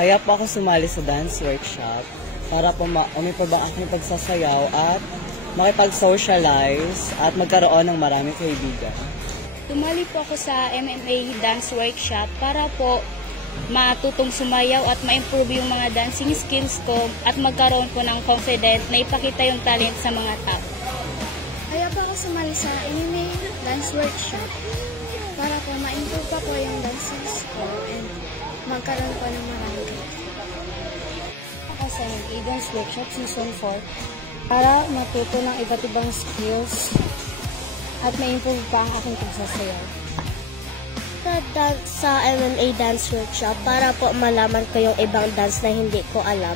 Kaya po ako sumali sa dance workshop para po umipag ang aking pagsasayaw at makipag-socialize at magkaroon ng maraming kaibigan. Tumali po ako sa MMA dance workshop para po matutong sumayaw at ma-improve yung mga dancing skills ko at magkaroon po ng confidence na ipakita yung talent sa mga tao. Kaya po ako sumali sa MMA dance workshop para po ma-improve pa po yung dancing ko and magkaroon po ng maraming kaibigan. Ako sa MMA dance workshop season 4 para matuto ng iba't ibang skills at ma-improve pa ang aking pagsasayaw. Sa MMA dance workshop para po malaman ko yung ibang dance na hindi ko alam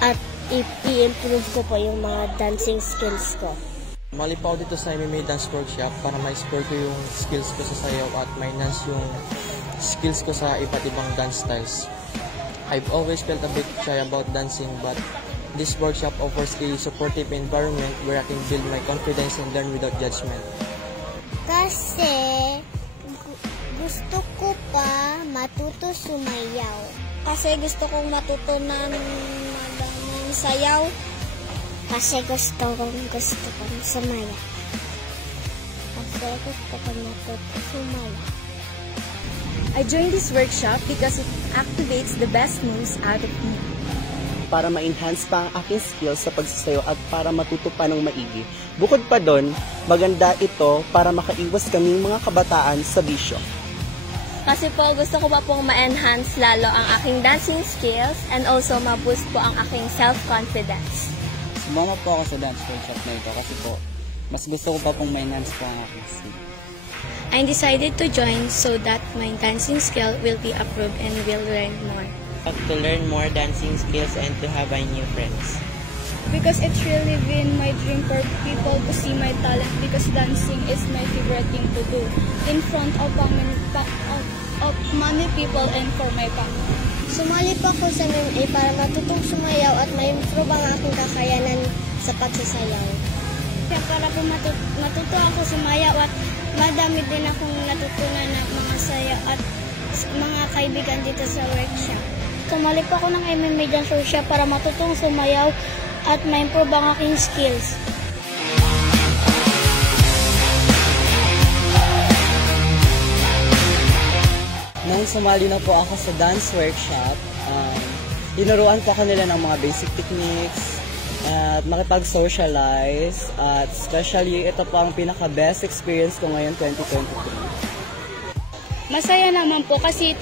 at i-improve ko po yung mga dancing skills ko. Mali pa ako dito sa MMA dance workshop para ma-explore ko yung skills ko sa sayaw at ma-enhance yung skills ko sa iba't ibang dance styles. I've always felt a bit shy about dancing, but this workshop offers a supportive environment where I can build my confidence and learn without judgment. Kasi gusto ko pa matuto sumayaw. Kasi gusto kong matuto ng magandang sayaw. Kasi gusto kong sumayaw. Kasi gusto kong matuto sumayaw. I joined this workshop because it activates the best moves out of me. Para ma-enhance pa ang aking skills sa pagsasayaw at para matuto pa ng maigi. Bukod pa doon, maganda ito para makaiwas kaming mga kabataan sa bisyo. Kasi po gusto ko pa pong ma-enhance lalo ang aking dancing skills and also ma-boost po ang aking self-confidence. Sumama po ako sa dance workshop na ito kasi po, mas gusto ko pa pong ma-enhance po ang aking skill. I decided to join so that my dancing skill will be approved and will learn more. To learn more dancing skills and to have new friends. Because it's really been my dream for people to see my talent because dancing is my favorite thing to do in front of many people and for my family. Sumali po ako sa MMA para matutong sumayaw at ma-improve ang aking kakayanan sa pagsasayaw. Kaya para po matuto ako sumayaw at madami din akong natutunan ng mga sayaw at mga kaibigan dito sa workshop. Sumali po ako ng MMA dance workshop para matutong sumayaw at ma-improve ang aking skills. Nung sumali na po ako sa dance workshop, tinuruan po ako nila ng mga basic techniques at makipag-socialize at especially ito po ang pinaka-best experience ko ngayon 2023. Masaya naman po kasi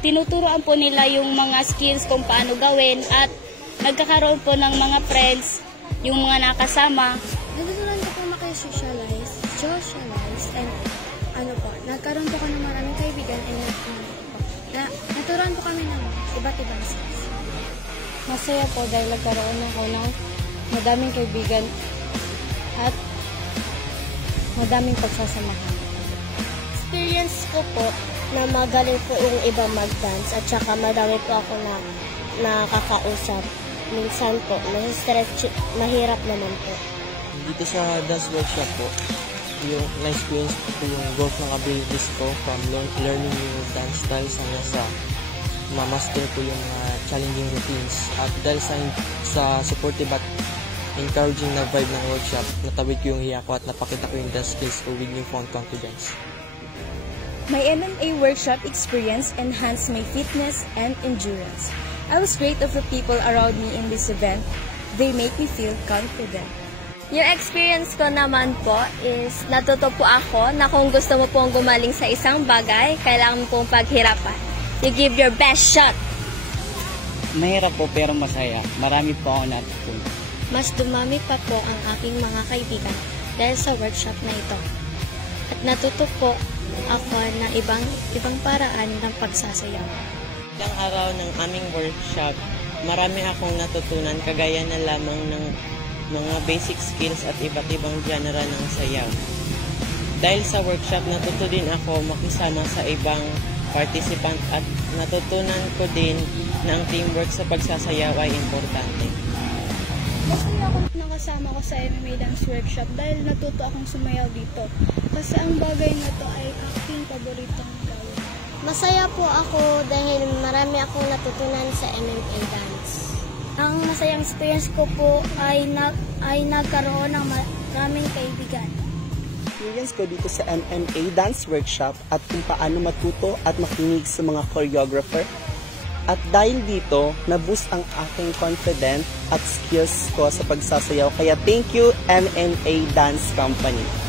tinuturoan po nila yung mga skills kung paano gawin at nagkakaroon po ng mga friends, yung mga nakasama. Natutunan ko po makisocialize, and nagkaroon po ko ng maraming kaibigan and natutunan po kami ng iba't ibang skills. Masaya po dahil nagkaroon ako ng madaming kaibigan at madaming pagsasamahan. Experience ko po na magaling po yung iba mag-dance at saka madami po ako na nakakausap. Minsan po, stretch, mahirap naman po. Dito sa dance workshop po, yung na-experience ko yung growth ng abilities ko from learning new dance styles hanggang sa ma-master ko yung challenging routines. At dahil sa supportive at encouraging na vibe ng workshop, natawid ko yung hiya ko at napakita ko yung dance skills ko with newfound confidence. My MMA workshop experience enhanced my fitness and endurance. I was great of the people around me in this event. They make me feel confident. Yung experience ko naman po is natuto po ako na kung gusto mo pong gumaling sa isang bagay, kailangan mo pong paghirapan. You give your best shot. Mahirap po pero masaya. Marami po ako natutunan. Mas dumami pa po ang aking mga kaibigan dahil sa workshop na ito. At natuto po ako na ibang paraan ng pagsasayaw. Ilang araw ng aming workshop, marami akong natutunan kagaya na lamang ng mga basic skills at iba't ibang genre ng sayaw. Dahil sa workshop, natuto din ako makisama sa ibang participant at natutunan ko din na ang teamwork sa pagsasayaw ay importante. Masaya ako nakasama ko sa MMA dance workshop dahil natuto akong sumayaw dito. Kasi ang bagay na to ay aking paboritong gawin. Masaya po ako dahil marami akong natutunan sa MMA Dance. Ang masayang experience ko po ay nagkaroon ng maraming kaibigan. Experience ko dito sa MMA Dance Workshop at kung paano matuto at makinig sa mga choreographer. At dahil dito, na-boost ang aking confidence at skills ko sa pagsasayaw. Kaya thank you MMA Dance Company.